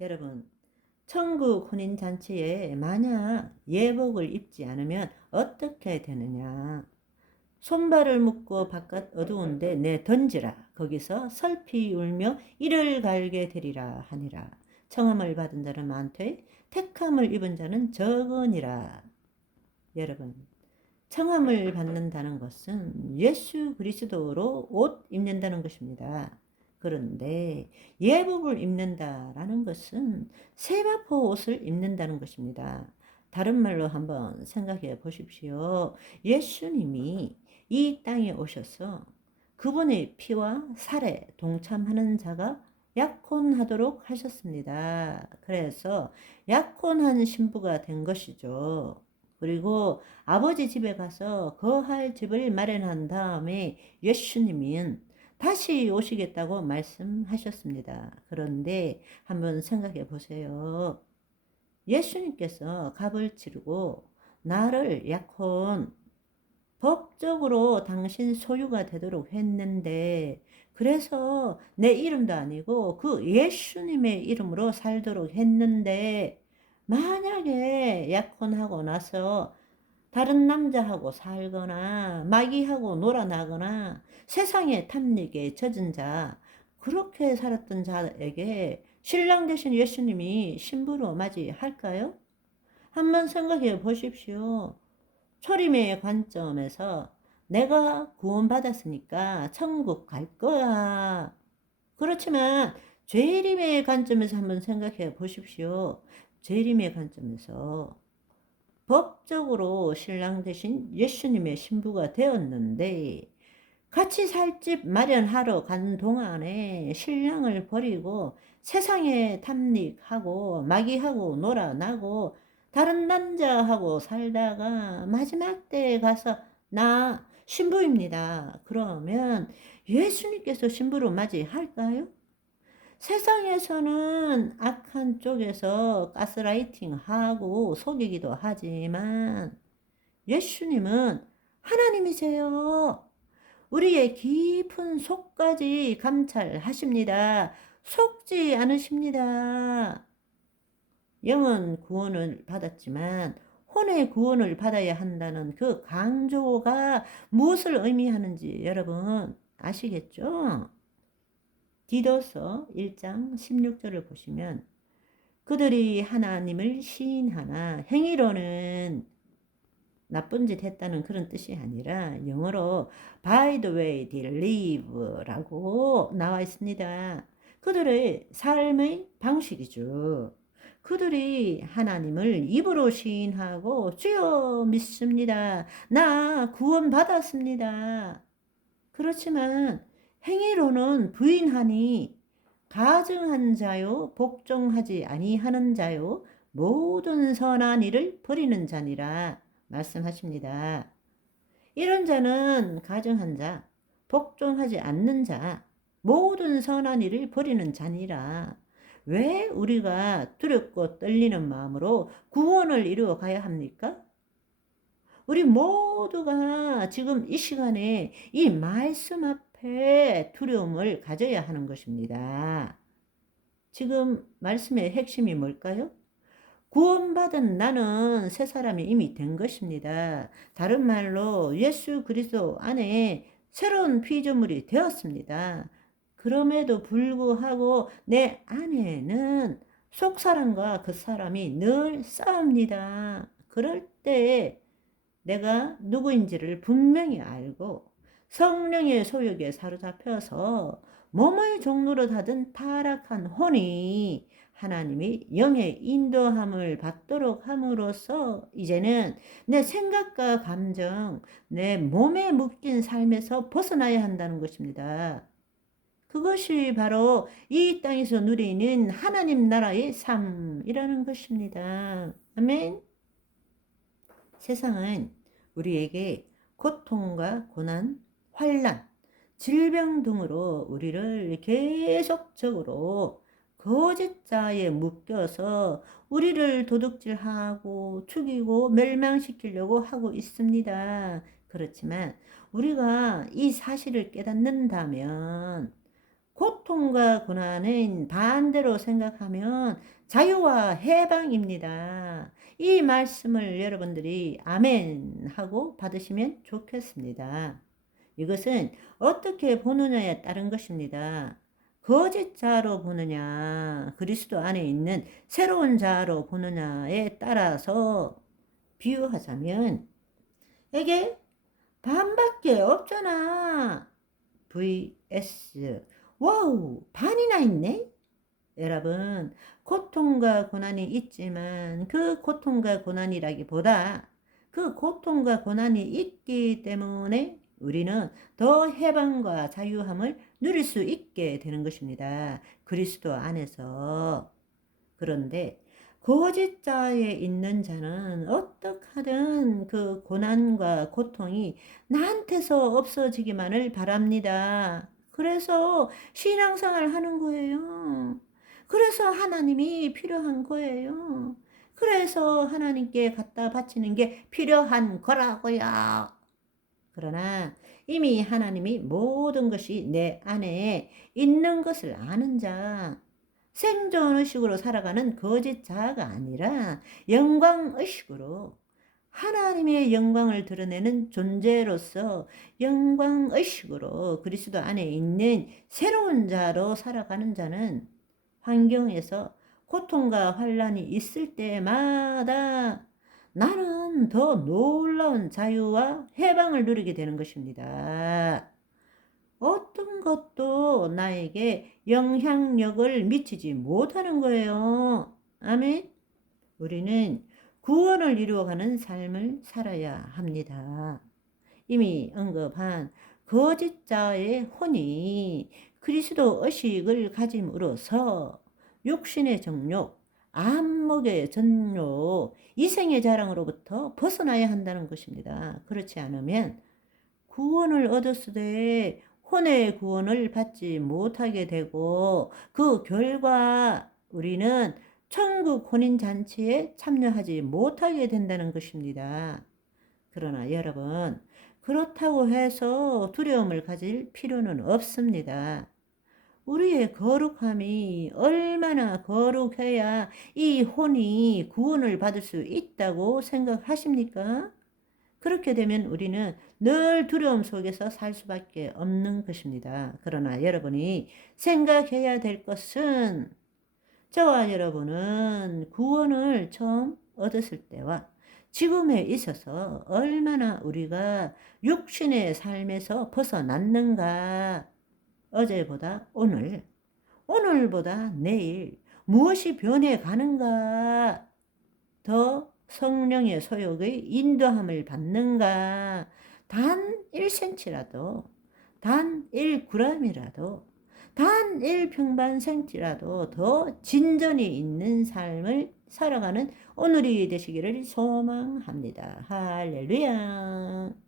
여러분, 천국 혼인잔치에 만약 예복을 입지 않으면 어떻게 되느냐? 손발을 묶고 바깥 어두운데 내 던지라. 거기서 슬피 울며 이를 갈게 되리라 하니라. 청함을 받은 자는 많되 택함을 입은 자는 적으니라. 여러분, 청함을 받는다는 것은 예수 그리스도로 옷 입는다는 것입니다. 그런데 예복을 입는다라는 것은 세마포 옷을 입는다는 것입니다. 다른 말로 한번 생각해 보십시오. 예수님이 이 땅에 오셔서 그분의 피와 살에 동참하는 자가 약혼하도록 하셨습니다. 그래서 약혼한 신부가 된 것이죠. 그리고 아버지 집에 가서 거할 집을 마련한 다음에 예수님은 다시 오시겠다고 말씀하셨습니다. 그런데 한번 생각해 보세요. 예수님께서 값을 치르고 나를 약혼 법적으로 당신 소유가 되도록 했는데, 그래서 내 이름도 아니고 그 예수님의 이름으로 살도록 했는데, 만약에 약혼하고 나서 다른 남자하고 살거나 마귀하고 놀아나거나 세상의 탐닉에 젖은 자, 그렇게 살았던 자에게 신랑 되신 예수님이 신부로 맞이할까요? 한번 생각해 보십시오. 초림의 관점에서 내가 구원받았으니까 천국 갈 거야. 그렇지만 죄림의 관점에서 한번 생각해 보십시오. 죄림의 관점에서 법적으로 신랑 대신 예수님의 신부가 되었는데 같이 살 집 마련하러 간 동안에 신랑을 버리고 세상에 탐닉하고 마귀하고 놀아나고 다른 남자하고 살다가 마지막 때에 가서 나 신부입니다. 그러면 예수님께서 신부로 맞이할까요? 세상에서는 악한 쪽에서 가스라이팅하고 속이기도 하지만 예수님은 하나님이세요. 우리의 깊은 속까지 감찰하십니다. 속지 않으십니다. 영은 구원을 받았지만 혼의 구원을 받아야 한다는 그 강조가 무엇을 의미하는지 여러분 아시겠죠? 디도서 1장 16절을 보시면 그들이 하나님을 시인하나 행위로는 나쁜 짓 했다는 그런 뜻이 아니라 영어로 by the way they live라고 나와 있습니다. 그들의 삶의 방식이죠. 그들이 하나님을 입으로 시인하고 주여 믿습니다. 나 구원받았습니다. 그렇지만 행위로는 부인하니 가증한 자요 복종하지 아니하는 자요 모든 선한 일을 버리는 자니라 말씀하십니다. 이런 자는 가증한 자, 복종하지 않는 자, 모든 선한 일을 버리는 자니라. 왜 우리가 두렵고 떨리는 마음으로 구원을 이루어 가야 합니까? 우리 모두가 지금 이 시간에 이 말씀 앞에 두려움을 가져야 하는 것입니다. 지금 말씀의 핵심이 뭘까요? 구원받은 나는 새 사람이 이미 된 것입니다. 다른 말로 예수 그리스도 안에 새로운 피조물이 되었습니다. 그럼에도 불구하고 내 안에는 속사람과 그 사람이 늘 싸웁니다. 그럴 때 내가 누구인지를 분명히 알고 성령의 소욕에 사로잡혀서 몸의 종로로 닫은 타락한 혼이 하나님이 영의 인도함을 받도록 함으로써 이제는 내 생각과 감정, 내 몸에 묶인 삶에서 벗어나야 한다는 것입니다. 그것이 바로 이 땅에서 누리는 하나님 나라의 삶이라는 것입니다. 아멘. 세상은 우리에게 고통과 고난, 환난, 질병 등으로 우리를 계속적으로 거짓자에 묶여서 우리를 도둑질하고 죽이고 멸망시키려고 하고 있습니다. 그렇지만 우리가 이 사실을 깨닫는다면 고통과 고난은 반대로 생각하면 자유와 해방입니다. 이 말씀을 여러분들이 아멘 하고 받으시면 좋겠습니다. 이것은 어떻게 보느냐에 따른 것입니다. 거짓 자로 보느냐, 그리스도 안에 있는 새로운 자로 보느냐에 따라서 비유하자면, 이게 반밖에 없잖아. vs 와우, 반이나 있네. 여러분, 고통과 고난이 있지만 그 고통과 고난이라기보다 그 고통과 고난이 있기 때문에 우리는 더 해방과 자유함을 누릴 수 있게 되는 것입니다. 그리스도 안에서. 그런데 거짓자에 있는 자는 어떻게 하든 그 고난과 고통이 나한테서 없어지기만을 바랍니다. 그래서 신앙생활 하는 거예요. 그래서 하나님이 필요한 거예요. 그래서 하나님께 갖다 바치는 게 필요한 거라고요. 그러나 이미 하나님이 모든 것이 내 안에 있는 것을 아는 자, 생존의식으로 살아가는 거짓자가 아니라 영광의식으로 하나님의 영광을 드러내는 존재로서 영광의식으로 그리스도 안에 있는 새로운 자로 살아가는 자는 환경에서 고통과 환란이 있을 때마다 나는 더 놀라운 자유와 해방을 누리게 되는 것입니다. 어떤 것도 나에게 영향력을 미치지 못하는 거예요. 아멘. 우리는 구원을 이루어가는 삶을 살아야 합니다. 이미 언급한 거짓자의 혼이 그리스도 의식을 가짐으로써 육신의 정욕, 안목의 전욕, 이생의 자랑으로부터 벗어나야 한다는 것입니다. 그렇지 않으면 구원을 얻었으되 혼의 구원을 받지 못하게 되고 그 결과 우리는 천국 혼인잔치에 참여하지 못하게 된다는 것입니다. 그러나 여러분, 그렇다고 해서 두려움을 가질 필요는 없습니다. 우리의 거룩함이 얼마나 거룩해야 이 혼이 구원을 받을 수 있다고 생각하십니까? 그렇게 되면 우리는 늘 두려움 속에서 살 수밖에 없는 것입니다. 그러나 여러분이 생각해야 될 것은 저와 여러분은 구원을 처음 얻었을 때와 지금에 있어서 얼마나 우리가 육신의 삶에서 벗어났는가. 어제보다 오늘, 오늘보다 내일 무엇이 변해가는가. 더 성령의 소욕의 인도함을 받는가. 단 1cm라도, 단 1g이라도, 단 1평반센티라도 더 진전이 있는 삶을 살아가는 오늘이 되시기를 소망합니다. 할렐루야.